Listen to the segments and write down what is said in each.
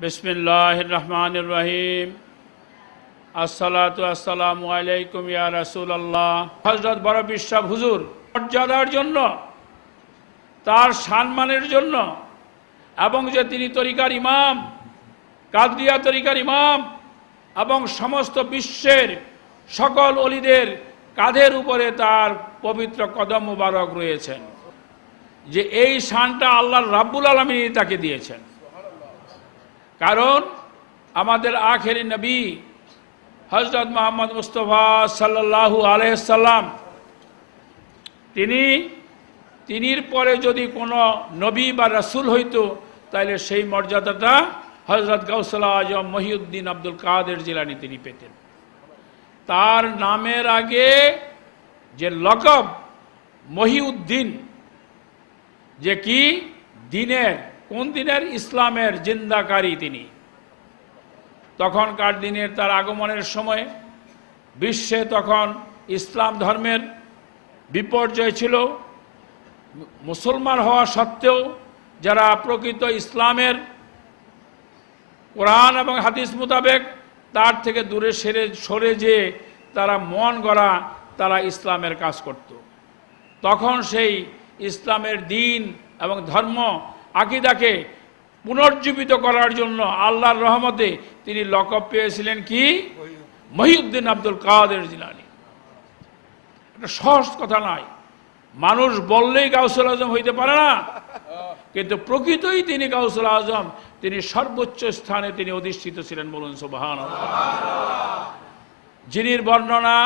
बिस्मिल्लाहिर रहमानिर रहीम। अस्सलातु अस्सलामु आलैकुम या রাসূলুল্লাহ। হযরত বড় বিশ্বাস হুজুর মর্যাদার জন্য, তার সম্মানের জন্য, এবং যে তিনি তরিকার ইমাম, কাদরিয়া তরিকার ইমাম, এবং সমস্ত বিশ্বের সকল ওলিদের কাঁধের উপরে তার পবিত্র কদম মুবারক রয়েছেন, যে এই শানটা আল্লাহ রাব্বুল আলামিন তাকে দিয়েছেন। কারণ আমাদের আখেরি নবী হযরত মুহাম্মদ মুস্তাফা সাল্লাল্লাহু আলাইহি সাল্লাম, তিনির পরে যদি কোনো নবী বা রাসূল হইতো, তাহলে সেই মর্যাদাটা হযরত গাউসুল আজম মহিউদ্দিন আব্দুল কাদের জিলানী তিনি পেতেন। তার নামের আগে যে লকব মহিউদ্দিন, যে কি দিনের, কোন দিনের? ইসলামের জিন্দাকারী তিনি। তখনকার দিনের তার আগমনের সময় বিশ্বে তখন ইসলাম ধর্মের বিপর্যয় ছিল। মুসলমান হওয়া সত্ত্বেও যারা প্রকৃত ইসলামের কোরআন এবং হাদিস মোতাবেক তার থেকে দূরে সরে যে তারা মন গড়া, তারা ইসলামের কাজ করত। তখন সেই ইসলামের দিন এবং ধর্ম আকীদাকে পুনর্জীবিত করার জন্য আল্লাহর রহমতে তিনি লকব পেয়েছিলেন কি? মহিউদ্দিন আব্দুল কাদের জিলানী। এটা সহজ কথা নয়, মানুষ বললেই গাউসুল আজম হইতে পারে না, কিন্তু প্রকৃতই তিনি গাউসুল আজম, তিনি সর্বোচ্চ স্থানে তিনি অধিষ্ঠিত ছিলেন। বলুন সুবহানাল্লাহ। যিনির বর্ণনা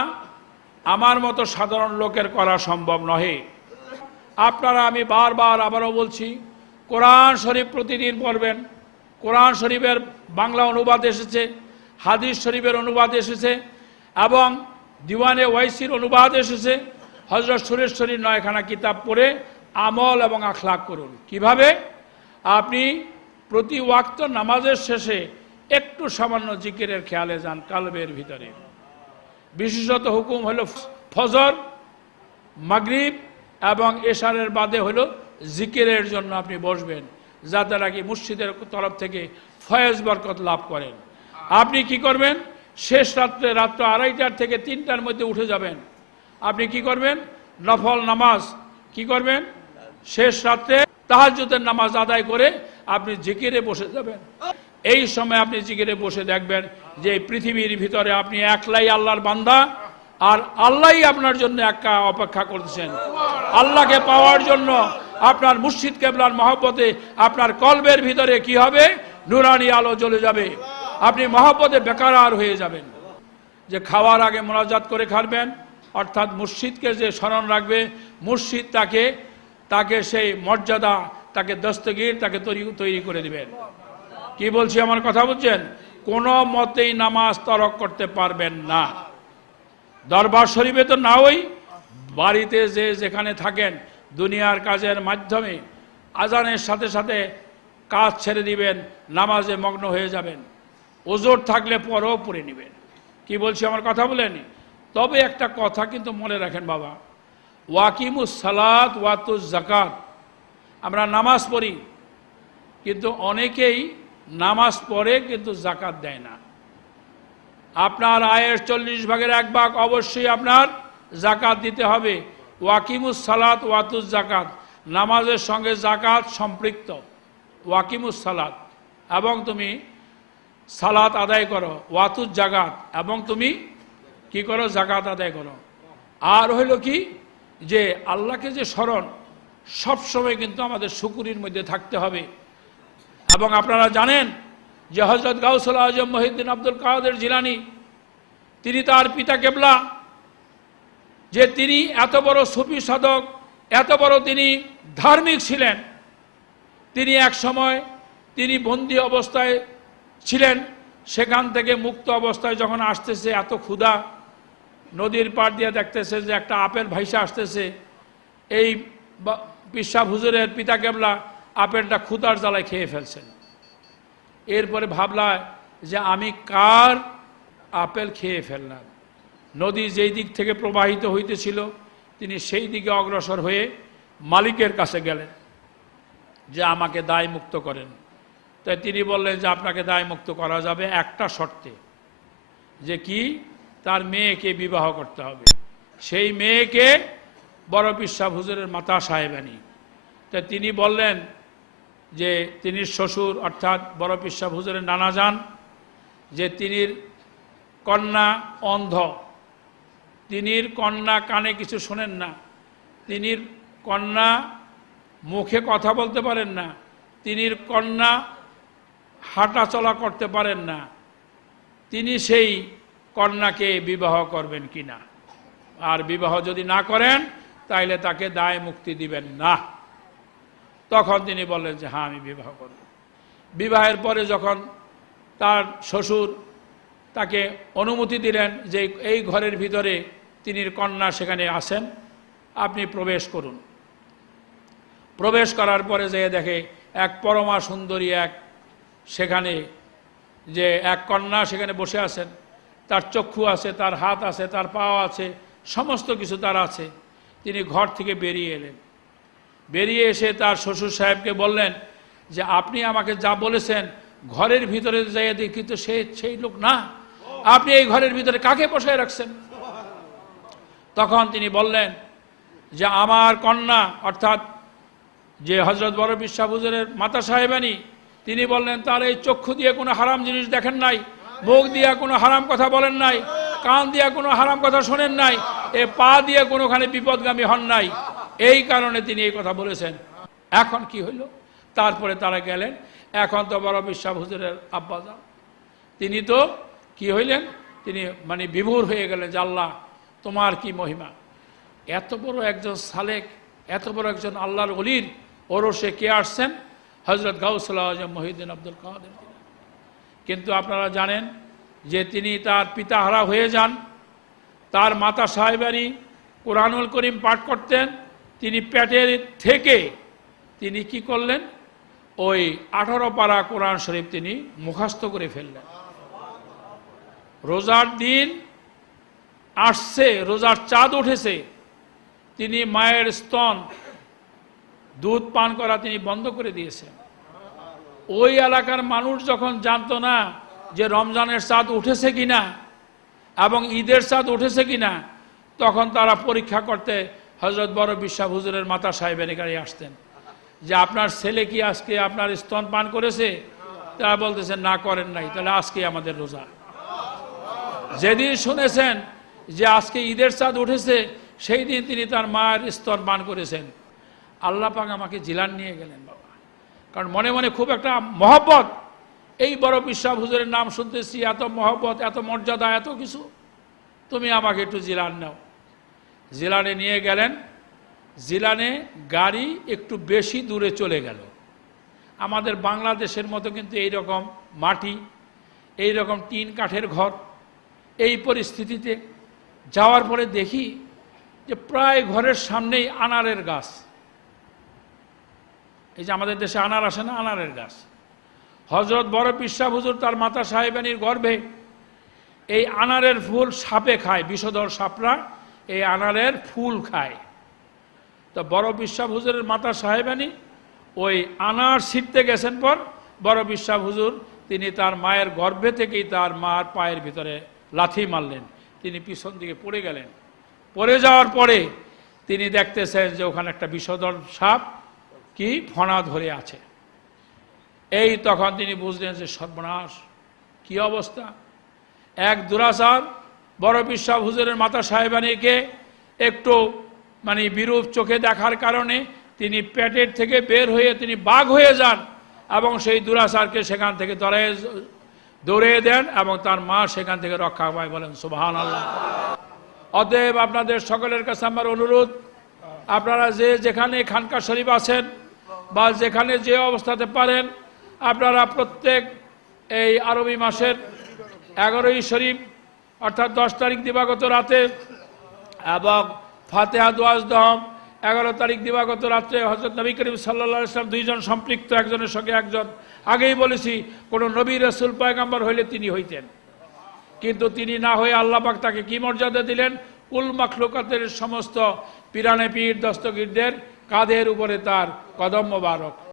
আমার মতো সাধারণ লোকের করা সম্ভব নহে। আপনারা, আমি বারবার আবারও বলছি, কোরআন শরীফ প্রতিদিন পড়বেন। কোরআন শরীফের বাংলা অনুবাদ এসেছে, হাদিস শরীফের অনুবাদ এসেছে, এবং দিওয়ানে ওয়াইসির অনুবাদ এসেছে। হযরত সুরেশ্বরীর 9খানা কিতাব পড়ে আমল এবং আখলাক করুন। কিভাবে? আপনি প্রতি ওয়াক্ত নামাজের শেষে একটু সামান্য জিকিরের খেয়ালে যান কালবের ভিতরে। বিশেষত হুকুম হলো ফজর, মাগরিব এবং এশারের বাদে হলো জিকিরের জন্য আপনি বসবেন, যাতে নাকি মুর্শিদের তরফ থেকে ফয়েজ বরকত লাভ করেন। আপনি কি করবেন? শেষ রাত্রে, রাত্র 2:30 থেকে 3টার মধ্যে উঠে যাবেন। আপনি কি করবেন? নফল নামাজ কি করবেন? শেষ রাত্রে তাহাজ্জুদের নামাজ আদায় করে আপনি জিকিরে বসে যাবেন। এই সময় আপনি জিকিরে বসে দেখবেন যে পৃথিবীর ভিতরে আপনি একলাই আল্লাহর বান্দা, আর আল্লাহই আপনার জন্য একা অপেক্ষা করতেছেন। আল্লাহকে পাওয়ার জন্য আপনার মুর্শিদ কেবলার মহব্বতে আপনার কলবের ভিতরে কি হবে? নুরানি আলো জ্বলে যাবে। আপনি মহব্বতে বেকারার হয়ে যাবেন। যে খাওয়ার আগে মোনাজাত করে খাবেন, অর্থাৎ মুর্শিদকে যে স্মরণ রাখবে, মুর্শিদ তাকে সেই মর্যাদা, তাকে দস্তগীর, তাকে তৈরি করে দিবেন। কি বলছি, আমার কথা বুঝছেন? কোনো মতেই নামাজ তরক করতে পারবেন না। দরবার শরীফে তো না, ওই বাড়িতে যেখানে থাকেন, দুনিয়ার কাজের মাধ্যমে আজানের সাথে সাথে কাজ ছেড়ে দিবেন, নামাজে মগ্ন হয়ে যাবেন। ওজোর থাকলে পরেও পড়ে নেবেন। কি বলছি, আমার কথা বলেনি? তবে একটা কথা কিন্তু মনে রাখেন বাবা, ওয়াকিমুস সালাত ওয়াতুজ যাকাত। আমরা নামাজ পড়ি, কিন্তু অনেকেই নামাজ পড়ে কিন্তু যাকাত দেয় না। আপনার আয়ের 40 ভাগের 1 ভাগ অবশ্যই আপনার যাকাত দিতে হবে। ওয়াকিমুস সালাত ওয়াতুজ যাকাত, নামাজের সঙ্গে যাকাত সম্পৃক্ত। ওয়াকিমুস সালাত, এবং তুমি সালাত আদায় করো, ওয়াতুজ যাকাত, এবং তুমি কি করো? যাকাত আদায় করো। আর হইল কি, যে আল্লাহকে যে স্মরণ সবসময় কিন্তু আমাদের শুকরির মধ্যে থাকতে হবে। এবং আপনারা জানেন যে হযরত গাউসুল আজম মহিউদ্দিন আব্দুল কাদের জিলানী, তিনি তার পিতা কেবলা, যে তিনি এত বড় সুফি সাধক, এত বড় তিনি ধার্মিক ছিলেন। তিনি এক সময় তিনি বন্দী অবস্থায় ছিলেন, সেখান থেকে মুক্ত অবস্থায় যখন আসতেছে, এত ক্ষুধা, নদীর পাড় দিয়ে দেখতেছে যে একটা আপেল ভাইসা আসতেছে। এই পিসাব হুজুরের পিতা কেবলা আপেলটা ক্ষুধার জ্বালায় খেয়ে ফেলছেন। এরপরে ভাবলাম যে আমি কার আপেল খেয়ে ফেললাম। নদী যেই দিক থেকে প্রবাহিত হইতেছিল, তিনি সেই দিকে অগ্রসর হয়ে মালিকের কাছে গেলেন যে আমাকে দায় মুক্ত করেন। তাই তিনি বললেন যে আপনাকে দায়মুক্ত করা যাবে একটা শর্তে, যে কি, তার মেয়েকে বিবাহ করতে হবে। সেই মেয়েকে বড় পীর সাহেব হুজুরের মাতা সাহেবানী। তাই তিনি বললেন যে তিনি শ্বশুর অর্থাৎ বড় পীর সাহেব হুজুরের নানা যান, যে তিনির কন্যা অন্ধ, তিনির কন্যা কানে কিছু শোনেন না, তিনির কন্যা মুখে কথা বলতে পারেন না, তিনির কন্যা হাঁটা চলা করতে পারেন না, তিনি সেই কন্যাকে বিবাহ করবেন কিনা, আর বিবাহ যদি না করেন তাইলে তাকে দায় মুক্তি দিবেন না। তখন তিনি বললেন যে হ্যাঁ আমি বিবাহ করব। বিবাহের পরে যখন তার শ্বশুর তাকে অনুমতি দিলেন যে এই ঘরের ভিতরে তিনির কন্যা সেখানে আসেন, আপনি প্রবেশ করুন। প্রবেশ করার পরে যেয়ে দেখে এক পরমা সুন্দরী এক সেখানে যে এক কন্যা সেখানে বসে আছেন, তার চক্ষু আছে, তার হাত আছে, তার পা আছে, সমস্ত কিছু তার আছে। তিনি ঘর থেকে বেরিয়ে এলেন, বেরিয়ে এসে তার শ্বশুর সাহেবকে বললেন যে আপনি আমাকে যা বলেছেন ঘরের ভিতরে যাই দেখি তো সেই লোক না, আপনি এই ঘরের ভিতরে কাকে বসায় রাখছেন? তখন তিনি বললেন যে আমার কন্যা অর্থাৎ যে হযরত বড় পীর সাহেব হুজুরের মাতা সাহেবানী, তিনি বললেন তার এই চক্ষু দিয়ে কোনো হারাম জিনিস দেখেন নাই, মুখ দিয়ে কোনো হারাম কথা বলেন নাই, কান দিয়ে কোনো হারাম কথা শোনেন নাই, এ পা দিয়ে কোনোখানে বিপদগামী হন নাই, এই কারণে তিনি এই কথা বলেছেন। এখন কি হইল? তারপরে তারা গেলেন, এখন তো বড় পীর সাহেব হুজুরের আব্বাজান, তিনি তো কি হইলেন, তিনি মানে বিভোর হয়ে গেলেন যে আল্লাহ তোমার কি মহিমা, এত বড় একজন সালেক, এত বড় একজন আল্লাহর ওলির ওরসে কে আসছেন? হযরত গাউসুল আজম মহিউদ্দিন আব্দুল কাদের। কিন্তু আপনারা জানেন যে তিনি তার পিতাহারা হয়ে যান, তার মাতা সাহেবানী কোরআনুল করিম পাঠ করতেন, তিনি পেটের থেকে তিনি কি করলেন, ওই 18 পারা কোরআন শরীফ তিনি মুখস্থ করে ফেললেন। রোজার দিন আসছে, রোজার চাঁদ উঠেছে, তিনি মায়ের স্তন দুধ পান করা তিনি বন্ধ করে দিয়েছেন। ওই এলাকার মানুষ যখন জানতো না যে রমজানের চাঁদ উঠেছে কিনা এবং ঈদের চাঁদ উঠেছে কিনা, তখন তারা পরীক্ষা করতে হযরত বড় পীর সাহেব হুজুরের মাতা সাহেবের কাছে আসতেন যে আপনার ছেলে কি আজকে আপনার স্তন পান করেছে? তারা বলতেছেন না, করেন নাই, তাহলে আজকে আমাদের রোজা। যেদিন শুনেছেন যে আজকে ঈদের চাঁদ উঠেছে, সেই দিন তিনি তার মায়ের স্তন পান করেছেন। আল্লাহ পাক আমাকে জিলান নিয়ে গেলেন বাবা, কারণ মনে মনে খুব একটা মহব্বত, এই বড় পীর সাহেব হুজুরের নাম শুনতেছি, এত মহব্বত, এত মর্যাদা, এত কিছু, তুমি আমাকে একটু জিলান নাও। জিলানে নিয়ে গেলেন। জিলানে গাড়ি একটু বেশি দূরে চলে গেল। আমাদের বাংলাদেশের মতো কিন্তু এইরকম মাটি, এইরকম টিন কাঠের ঘর, এই পরিস্থিতিতে যাওয়ার পরে দেখি যে প্রায় ঘরের সামনেই আনারের গাছ। এই যে আমাদের দেশে আনার আসে না, আনারের গাছ। হযরত বড় পীর সাহেব হুজুর তার মাতা সাহেবানীর গর্ভে এই আনারের ফুল সাপে খায়, বিষধর সাপরা এই আনারের ফুল খায়। তো বড় পীর সাহেব হুজুরের মাতা সাহেবানী ওই আনার ছিঁড়তে গেছেন, পর বড় পীর সাহেব হুজুর তিনি তার মায়ের গর্ভে থেকেই তার মার পায়ের ভিতরে লাথি মারলেন, তিনি পিছন দিকে পড়ে গেলেন। পড়ে যাওয়ার পরে তিনি দেখতেছেন যে ওখানে একটা বিষধর সাপ কি ফণা ধরে আছে। এই তখন তিনি বুঝলেন যে সর্বনাশ, কি অবস্থা। এক দুরাচার বড় পীর সাহেব হুজুরের মাতা সাহেবানীকে একটু মানে বিরূপ চোখে দেখার কারণে তিনি পেটের থেকে বের হয়ে তিনি বাঘ হয়ে যান এবং সেই দুরাচারকে সেখান থেকে দৌড়িয়ে দেন এবং তার মা সেখান থেকে রক্ষা পায়। বলেন সুবহানাল্লাহ। অতএব আপনাদের সকলের কাছে আমার অনুরোধ, আপনারা যে যেখানে খানকা শরীফ আছেন বা যেখানে যে অবস্থাতে পারেন, আপনারা প্রত্যেক এই আরবি মাসের 11ই শরীফ অর্থাৎ 10 তারিখ দিবাগত রাতে এবং ফাতিহা দোয়াজ দহম 11 তারিখ দিবাগত রাত্রে হযরত নবী করিম সাল্লাল্লাহু আলাইহি ওয়াসাল্লাম দুইজন সম্পৃক্ত, একজনের সঙ্গে একজন। আগেই বলেছি কোন নবী রাসূল পয়গম্বর হইলে তিনি হইতেন, কিন্তু তিনি না হয়ে আল্লাহ পাক তাকে কি মর্যাদা দিলেন? কুল মাখলুকাতের সমস্ত পিরানে পীর দস্তগীরদের কাঁধের উপরে তার কদম মোবারক।